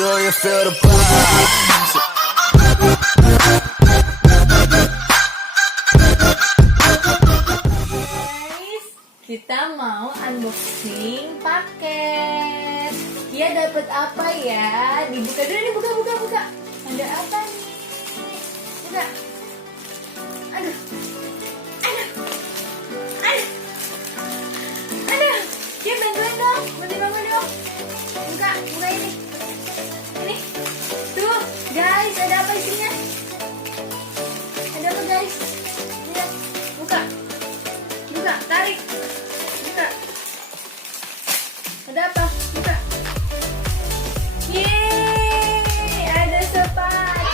Do you feel the vibes? Guys, kita mau unboxing paket. Dia dapat apa ya? Dibuka dulu, buka. Ada apa nih? Buka. Aduh. Dia bantuin dong, bantuin mama dong. Buka ini. Ini. Tuh, guys, ada apa isinya? Ada apa, guys? Lihat, buka, tarik, buka. Ada apa? Buka. Yeay, ada sepatu.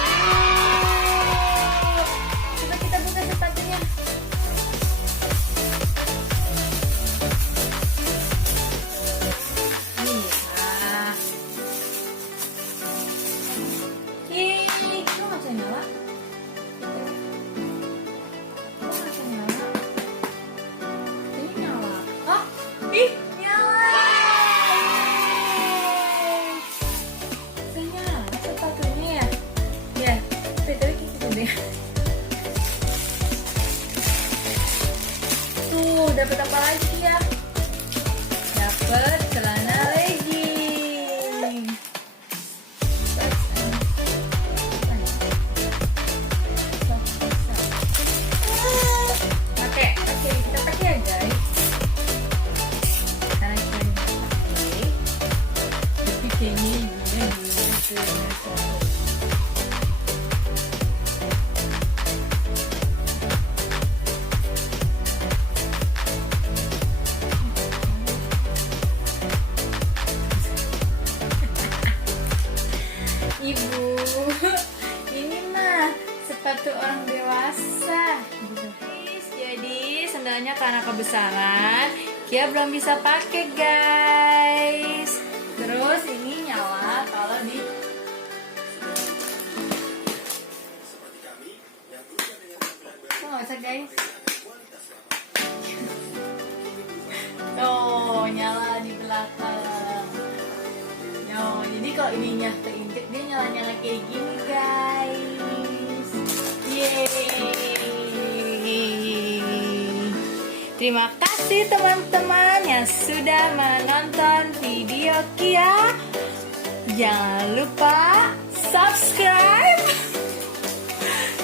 Coba kita buka sepatunya. Yeay, kok nggak bisa nyala? Ini nyala. Oh, nyala. Bisa nyala sepatunya ya? Ya, tapi gitu deh. Tuh, dapat apa lagi ya? Dapat celana legging. Kita pakai ya guys. Karena kita pakai, tapi kayaknya ibunya gitu. Ibu, ini mah sepatu orang dewasa gitu. Jadi sendalnya karena kebesaran, Kia belum bisa pakai guys. Terus ini nyala kalau di nggak usah guys. Tuh nyala di belakang. No, jadi kalau ininya keinjek dia nyala-nyala kayak gini guys. Yeay. Terima kasih teman-teman yang sudah menonton video Kia. Jangan lupa subscribe,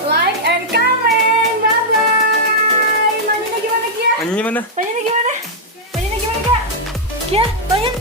like and comment. Bye bye. Mainnya gimana Kia? Mainnya mana? Mainnya gimana Kak? Kia, main.